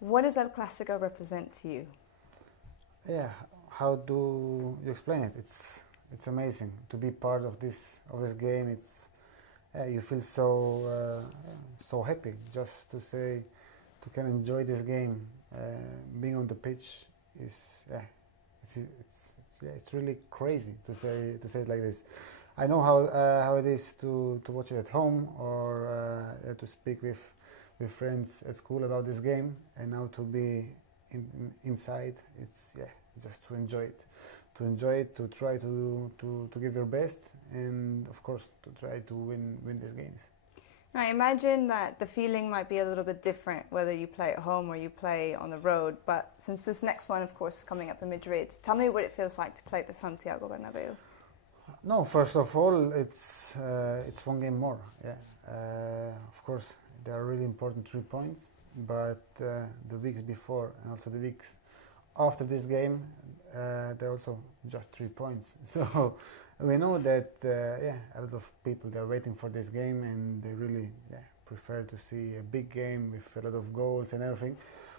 What does El Clasico represent to you? Yeah, how do you explain it? It's amazing to be part of this game. You feel so happy just to say to can enjoy this game. Being on the pitch is it's really crazy to say it like this. I know how it is to watch it at home or to speak with friends at school about this game, and now to be inside. It's just to enjoy it, to try to give your best, and of course to try to win these games. Now, I imagine that the feeling might be a little bit different whether you play at home or you play on the road, but since this next one, of course, is coming up in Madrid, tell me what it feels like to play at the Santiago Bernabeu. No, first of all, it's one game more. Yeah, of course, there are really important 3 points, but the weeks before and also the weeks after this game, there are also just 3 points. So we know that a lot of people, they are waiting for this game, and they really prefer to see a big game with a lot of goals and everything.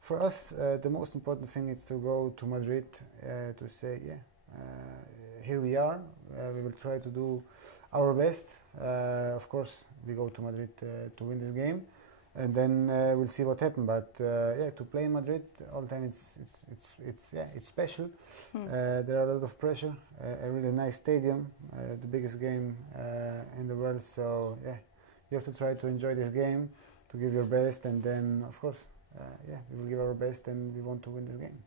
For us, the most important thing is to go to Madrid to say here we are. We will try to do our best. Of course, we go to Madrid to win this game, and then we'll see what happens. But to play in Madrid all the time, it's special. There are a lot of pressure. A really nice stadium, the biggest game in the world. So you have to try to enjoy this game, to give your best, and then of course, we will give our best, and we want to win this game.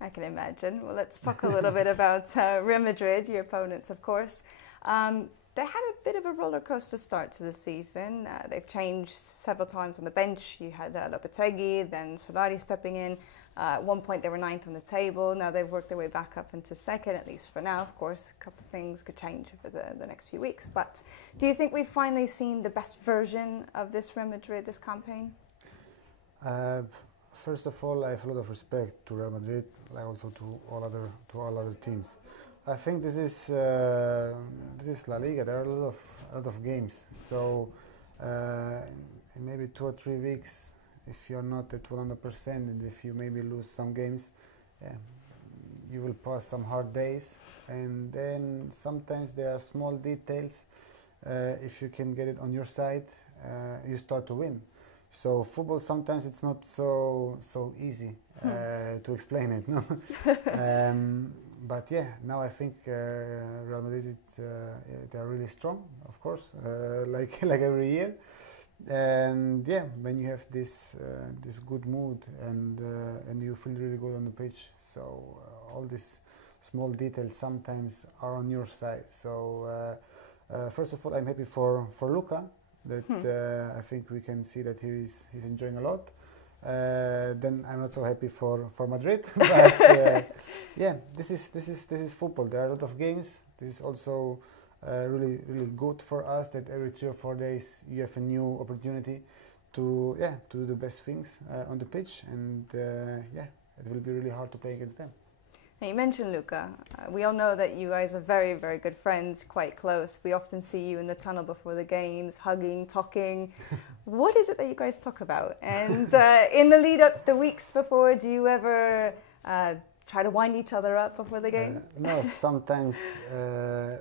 I can imagine. Well, let's talk a little bit about Real Madrid, your opponents, of course. They had a bit of a roller coaster start to the season. They've changed several times on the bench. You had Lopetegui, then Solari stepping in. At one point, they were 9th on the table. Now they've worked their way back up into 2nd, at least for now. Of course, a couple of things could change over the next few weeks. But do you think we've finally seen the best version of this Real Madrid this campaign? First of all, I have a lot of respect to Real Madrid, like also to all other teams. I think this is LaLiga. There are a lot of games. So in maybe 2 or 3 weeks, if you're not at 100%, and if you maybe lose some games, you will pass some hard days. And then sometimes there are small details. If you can get it on your side, you start to win. So football, sometimes it's not so easy to explain it, no. But now I think Real Madrid, they are really strong, of course, like every year. And when you have this good mood and you feel really good on the pitch, so all these small details sometimes are on your side. So first of all, I'm happy for Luka. That I think we can see that he's enjoying a lot. Then I'm not so happy for Madrid, but this is football. There are a lot of games. This is also really good for us. That every 3 or 4 days you have a new opportunity to do the best things on the pitch, and it will be really hard to play against them. Now, you mentioned Luka. We all know that you guys are very, very good friends, quite close. We often see you in the tunnel before the games, hugging, talking. What is it that you guys talk about? And in the lead up, the weeks before, do you ever try to wind each other up before the game? No, sometimes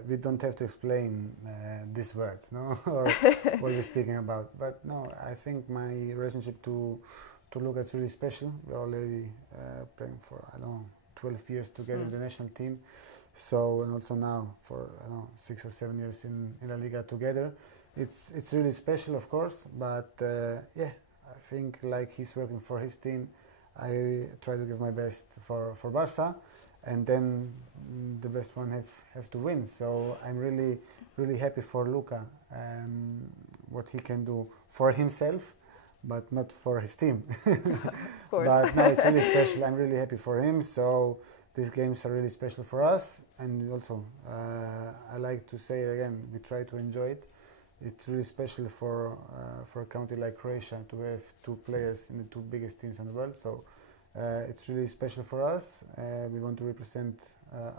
we don't have to explain these words, no, or what we're speaking about. But no, I think my relationship to Luka is really special. We're already playing for, 12 years together in the national team. So, and also now for 6 or 7 years in LaLiga together. It's really special, of course, but I think like he's working for his team, I try to give my best for Barca, and then the best one have to win. So I'm really happy for Luka, what he can do for himself, but not for his team. Of course. But no, it's really special. I'm really happy for him. So these games are really special for us, and also I like to say again, we try to enjoy it. It's really special for a country like Croatia to have 2 players in the 2 biggest teams in the world. So it's really special for us. We want to represent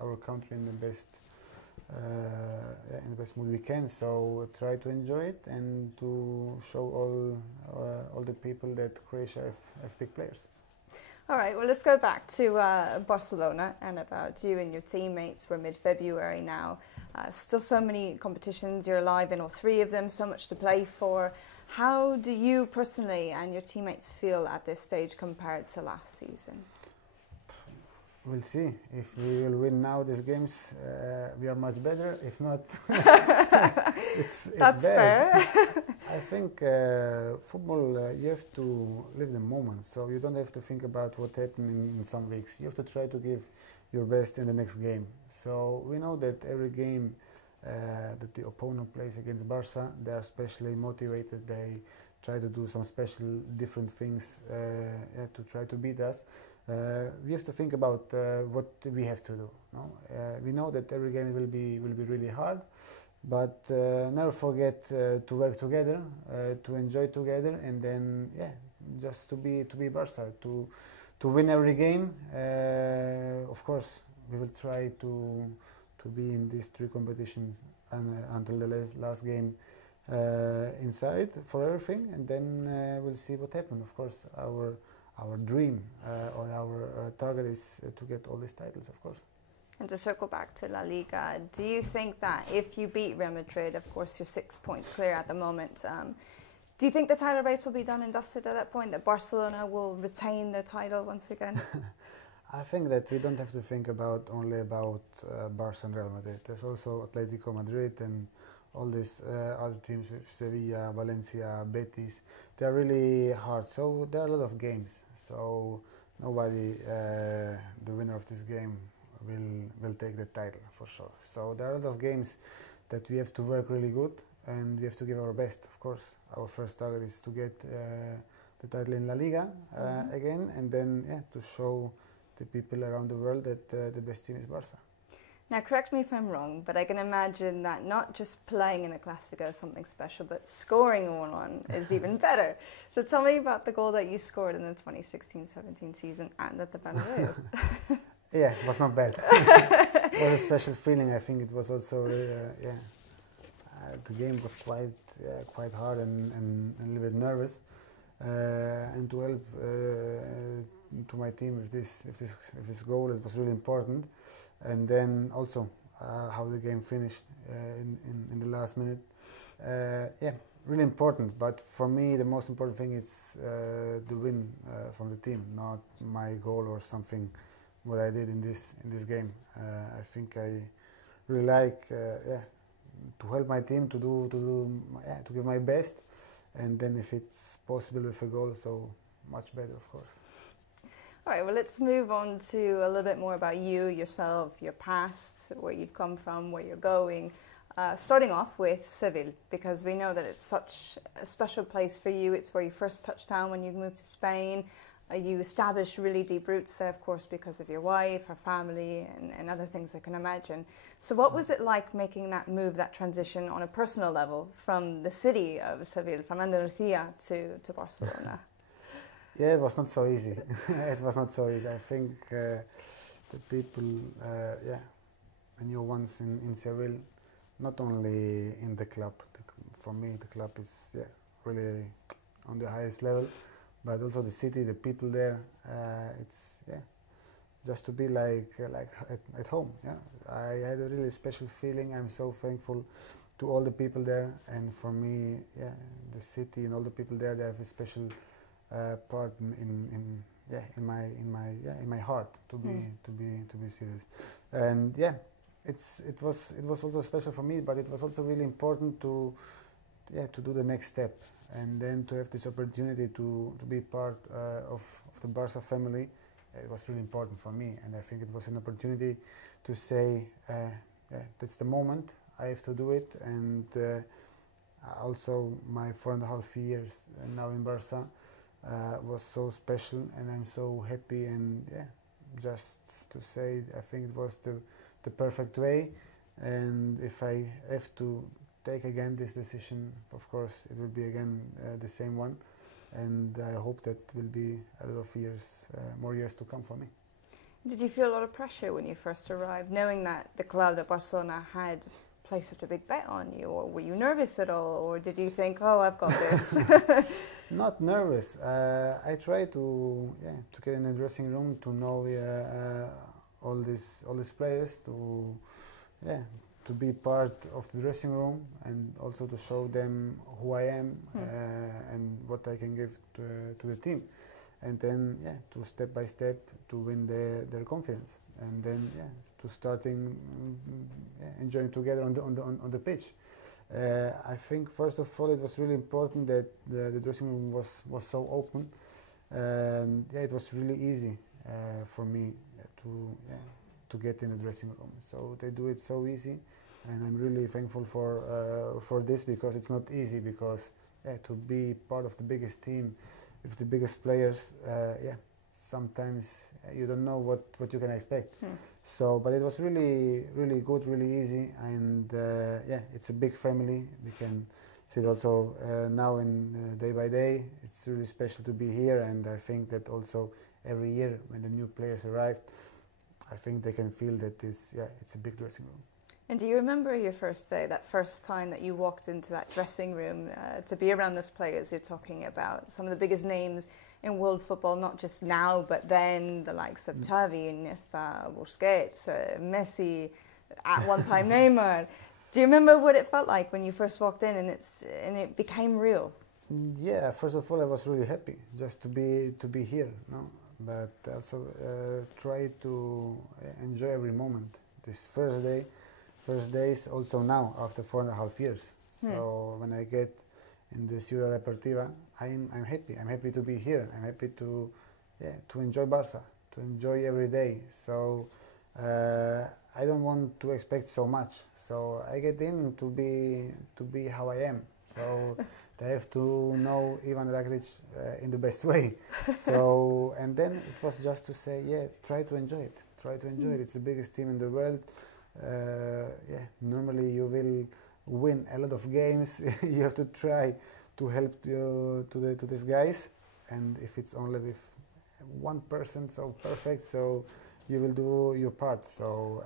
our country in the best mood we can. So try to enjoy it and to show all the people that Croatia have big players. All right, well, let's go back to Barcelona and about you and your teammates. We're mid-February now. Still so many competitions. You're alive in all three of them, so much to play for. How do you personally and your teammates feel at this stage compared to last season? We'll see. If we will win now these games, we are much better. If not, it's That's bad. fair. I think football, you have to live the moment. So you don't have to think about what happened in some weeks. You have to try to give your best in the next game. So we know that every game that the opponent plays against Barca, they are especially motivated. They try to do some special different things to try to beat us. We have to think about what we have to do. No? We know that every game will be really hard, but never forget to work together, to enjoy together, and then just to be Barca, to win every game. Of course, we will try to be in these three competitions until the last game inside for everything, and then we'll see what happens. Of course, our dream or our target is to get all these titles, of course. And to circle back to LaLiga, do you think that if you beat Real Madrid, of course you're 6 points clear at the moment, do you think the title race will be done and dusted at that point, that Barcelona will retain their title once again? I think that we don't have to think only about Barca and Real Madrid. There's also Atletico-Madrid and all these other teams with Sevilla, Valencia, Betis. They are really hard. So there are a lot of games. So nobody, the winner of this game, will take the title for sure. So there are a lot of games that we have to work really good, and we have to give our best. Of course, our first target is to get the title in LaLiga again, and then to show the people around the world that the best team is Barca. Now, correct me if I'm wrong, but I can imagine that not just playing in a Clasico is something special, but scoring a 1-1 is even better. So tell me about the goal that you scored in the 2016-17 season and at the Bernabeu. Yeah, it was not bad. It was a special feeling. I think it was also, the game was quite hard and a little bit nervous. And to help to my team with this goal, it was really important. And then also how the game finished in the last minute. Really important. But for me, the most important thing is the win from the team, not my goal or something what I did in this game. I think I really like to help my team to give my best, and then if it's possible with a goal, so much better, of course. All right, well, let's move on to a little bit more about you, yourself, your past, where you've come from, where you're going. Starting off with Seville, because we know that it's such a special place for you. It's where you first touched down when you moved to Spain. You established really deep roots there, of course, because of your wife, her family, and other things I can imagine. So what was it like making that move, that transition on a personal level from the city of Seville, from Andalusia to Barcelona? Yeah, it was not so easy. It was not so easy. I think the people, I knew once in Seville, not only in the club. For me, the club is really on the highest level, but also the city, the people there. It's just to be like at home. Yeah, I had a really special feeling. I'm so thankful to all the people there, and for me, the city and all the people there, they have a special part in my heart to be serious. And it was also special for me, but it was also really important to do the next step, and then to have this opportunity to be part of the Barca family. It was really important for me, and I think it was an opportunity to say that's the moment, I have to do it. And also my 4.5 years now in Barca was so special, and I'm so happy, and just to say, I think it was the perfect way. And if I have to take again this decision, of course it will be again the same one, and I hope that will be a lot of years, more years to come for me. Did you feel a lot of pressure when you first arrived, knowing that the club, that Barcelona, had placed such a big bet on you, or were you nervous at all, or did you think, oh, I've got this? Not nervous. I try to get in the dressing room to know all these players yeah to be part of the dressing room and also to show them who I am and what I can give to the team, and then to step by step to win their confidence, and then to starting enjoying together on the pitch. I think first of all it was really important that the dressing room was so open, and it was really easy for me to get in the dressing room. So they do it so easy, and I'm really thankful for this, because it's not easy, because to be part of the biggest team with the biggest players, sometimes you don't know what you can expect. So, but it was really good, really easy, and it's a big family. We can see it also now in day by day. It's really special to be here, and I think that also every year when the new players arrived, I think they can feel that it's a big dressing room. And do you remember your first day, that first time that you walked into that dressing room to be around those players you're talking about, some of the biggest names in world football, not just now, but then the likes of Xavi, Iniesta, Busquets, Messi, at one time Neymar. Do you remember what it felt like when you first walked in and it became real? Yeah, first of all, I was really happy just to be here, no? But also try to enjoy every moment. This first days, also now after 4.5 years. So when I get in the Ciudad Deportiva, I'm happy. I'm happy to be here. I'm happy to enjoy Barca, to enjoy every day. So I don't want to expect so much. So I get in to be how I am. So they have to know Ivan Rakitic in the best way. So, and then it was just to say, try to enjoy it. Try to enjoy it. It's the biggest team in the world. Normally you will win a lot of games. You have to try to help to these guys, and if it's only with 1% so perfect, so you will do your part. So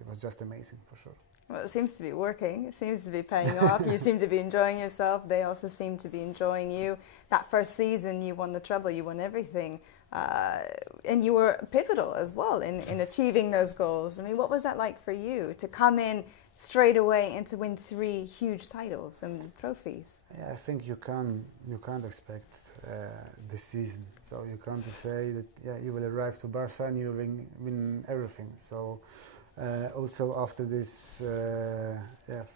it was just amazing for sure. Well, it seems to be working. It seems to be paying off. You seem to be enjoying yourself. They also seem to be enjoying you. That first season, you won the treble. You won everything. And you were pivotal as well in achieving those goals. I mean, what was that like for you to come in straight away and to win 3 huge titles and trophies? Yeah, I think you can't expect this season. So you can't say that you will arrive to Barca and you will win everything. So also after this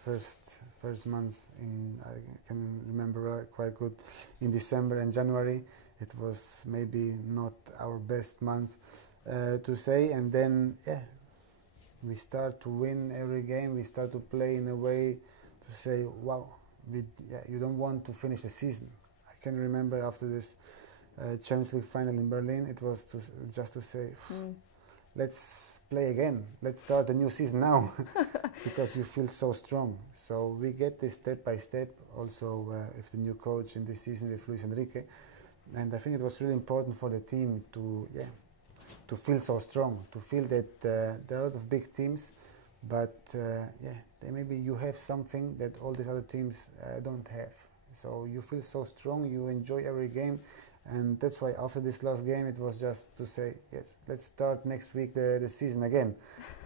first months I can remember quite good in December and January. It was maybe not our best month to say, and then we start to win every game. We start to play in a way to say, wow, you don't want to finish the season. I can remember after this Champions League final in Berlin, it was just to say, let's play again. Let's start a new season now, because you feel so strong. So we get this step by step. Also, with the new coach in this season, with Luis Enrique. And I think it was really important for the team to feel so strong, to feel that there are a lot of big teams, but maybe you have something that all these other teams don't have. So you feel so strong, you enjoy every game, and that's why after this last game it was just to say, yes, let's start next week the season again.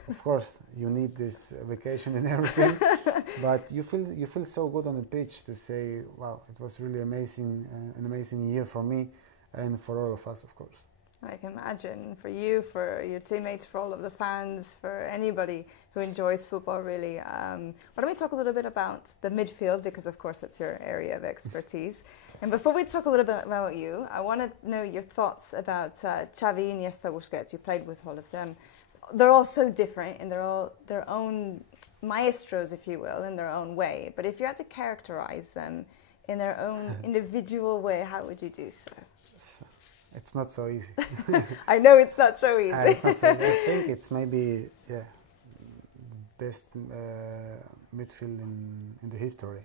Of course, you need this vacation and everything, but you feel so good on the pitch to say, wow, it was really amazing, an amazing year for me and for all of us, of course. I can imagine, for you, for your teammates, for all of the fans, for anybody who enjoys football, really. Why don't we talk a little bit about the midfield, because of course that's your area of expertise. And before we talk a little bit about you, I want to know your thoughts about Xavi, Iniesta, Busquets. You played with all of them. They're all so different, and they're all their own maestros, if you will, in their own way. But if you had to characterize them in their own individual way, how would you do so? It's not so easy. I know it's not so easy. It's not so easy. I think it's maybe best midfield in the history.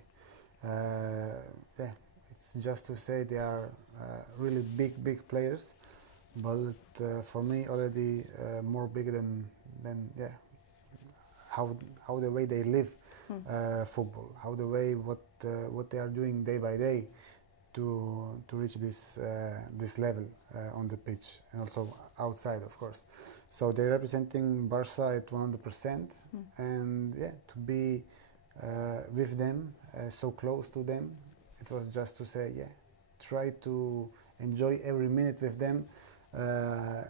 It's just to say they are really big players, but for me already more bigger than how the way they live football, how the way what they are doing day by day. to reach this level on the pitch and also outside, of course. So they're representing Barca at 100%, and yeah, to be with them, so close to them, it was just to say, yeah, try to enjoy every minute with them. Yeah,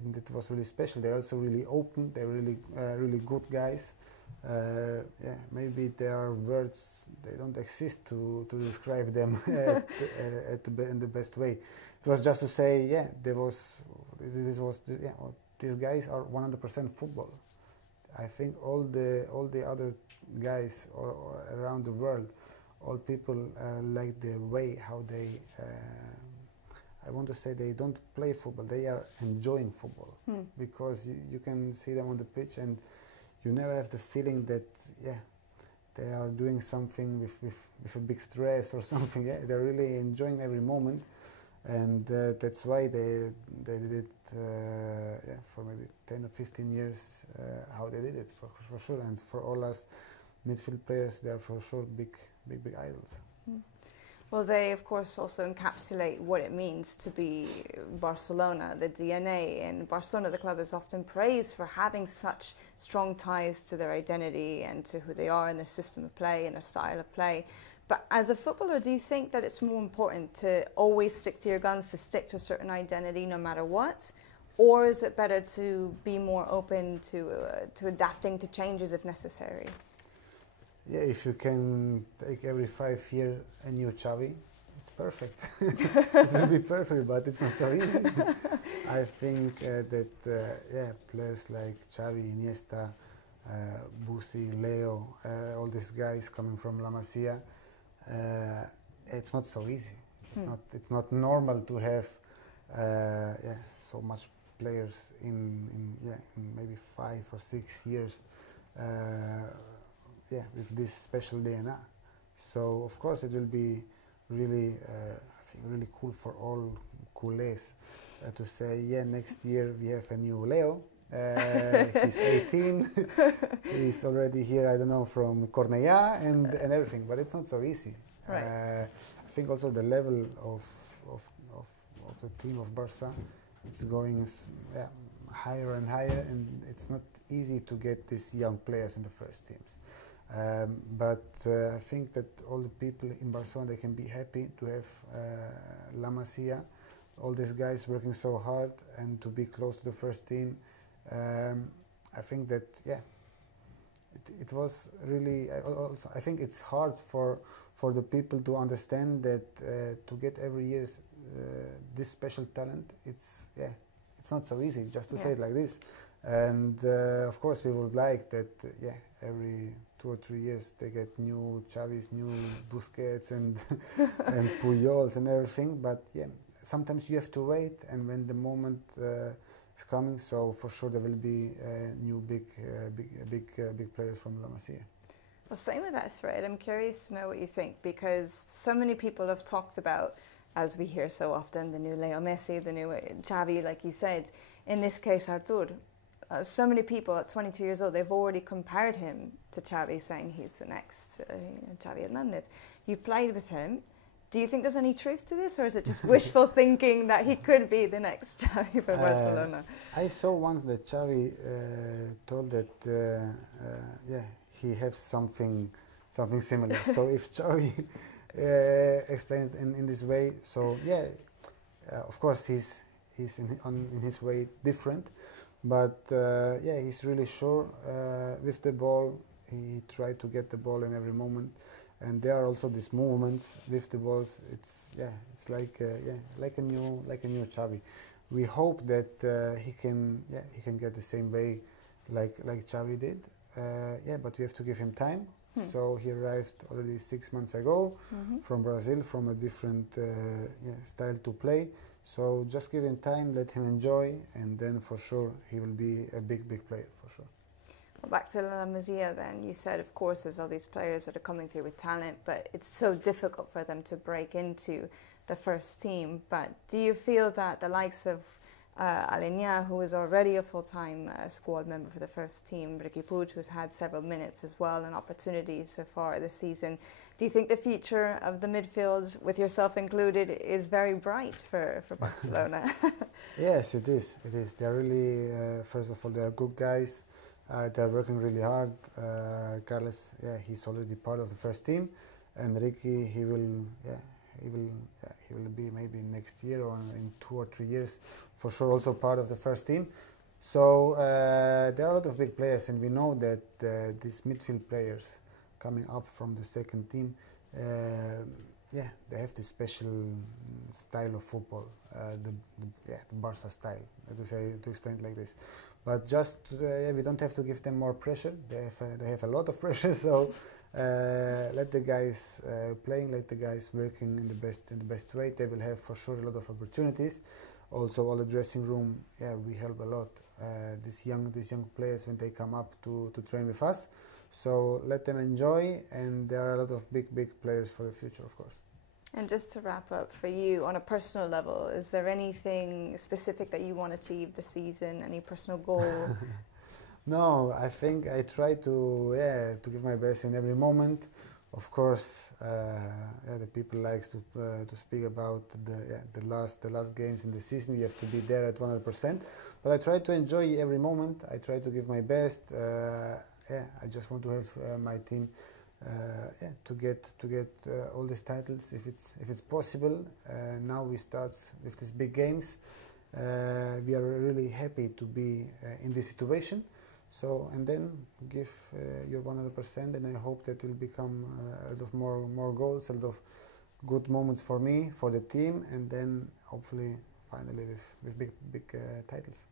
and it was really special. They're also really open. They're really good guys. Yeah, maybe there are words they don't exist to describe them in the best way. It was just to say, yeah, these guys are 100% football. I think all the other guys or around the world, all people like the way how they. I want to say they don't play football. They are enjoying football because you can see them on the pitch and you never have the feeling that they are doing something with a big stress or something. Yeah, they're really enjoying every moment, and that's why they did it for maybe 10 or 15 years. How they did it for sure, and for all us midfield players, they are for sure big idols. Well, they, of course, also encapsulate what it means to be Barcelona, the DNA. In Barcelona, the club is often praised for having such strong ties to their identity and to who they are and their system of play and their style of play. But as a footballer, do you think that it's more important to always stick to your guns, to stick to a certain identity no matter what? Or is it better to be more open to adapting to changes if necessary? Yeah, if you can take every 5 years a new Xavi, it's perfect. It will be perfect, but it's not so easy. I think that players like Xavi, Iniesta, Busi, Leo, all these guys coming from La Masia, it's not so easy. It's not normal to have so much players in maybe 5 or 6 years. With this special DNA. So of course it will be really, I think really cool for all culés to say, yeah, next year we have a new Leo. He's 18. He's already here, I don't know, from Cornellà and everything. But it's not so easy. Right. I think also the level of the team of Barca is going higher and higher, and it's not easy to get these young players in the first teams. But I think that all the people in Barcelona, they can be happy to have La Masia, all these guys working so hard, and to be close to the first team. I think that it was really. Also, I think it's hard for the people to understand that to get every year this special talent. It's not so easy just to say it like this. And of course, we would like that. Every 2 or 3 years they get new Xavis, new Busquets, and and Pujols and everything. But sometimes you have to wait, and when the moment is coming, so for sure there will be new big players from La Masia. Well, staying with that thread, I'm curious to know what you think, because so many people have talked about, as we hear so often, the new Leo Messi, the new Xavi, like you said. In this case, Artur. So many people at 22 years old, they've already compared him to Xavi, saying he's the next Xavi Hernandez. You've played with him. Do you think there's any truth to this, or is it just wishful thinking that he could be the next Xavi for Barcelona? I saw once that Xavi told that he has something similar. So if Xavi explained it in this way, so of course he's in his way different. But he's really sure with the ball. He tried to get the ball in every moment, and there are also these movements with the balls. It's like a new Xavi. We hope that he can get the same way like Xavi did. But we have to give him time. So he arrived already 6 months ago from Brazil, from a different style to play. So just give him time, let him enjoy, and then for sure he will be a big player, for sure. Well, back to La Masia then, you said of course there's all these players that are coming through with talent, but it's so difficult for them to break into the first team. But do you feel that the likes of Alenia, who is already a full-time squad member for the first team, Ricky Puig, who's had several minutes as well and opportunities so far this season. Do you think the future of the midfield, with yourself included, is very bright for Barcelona? Yes, it is. It is. They are really, first of all, they are good guys. They are working really hard. Carles, yeah, he's already part of the first team, and Ricky, he will be maybe next year or in 2 or 3 years, for sure, also part of the first team. So there are a lot of big players, and we know that these midfield players coming up from the second team, they have this special style of football, the Barca style, to explain it like this. But just we don't have to give them more pressure. They have a lot of pressure, so let the guys playing, let the guys working in the best way. They will have for sure a lot of opportunities. Also, all the dressing room, we help a lot. These young players when they come up to train with us. So let them enjoy, and there are a lot of big players for the future, of course. And just to wrap up, for you on a personal level, is there anything specific that you want to achieve this season? Any personal goal? No, I think I try to give my best in every moment. Of course, the people likes to speak about the last games in the season. You have to be there at 100%. But I try to enjoy every moment. I try to give my best. I just want to have my team to get all these titles if it's possible. Now we start with these big games. We are really happy to be in this situation. So, and then give your 100%, and I hope that will become a lot of more goals, a lot of good moments for me, for the team, and then hopefully finally with big titles.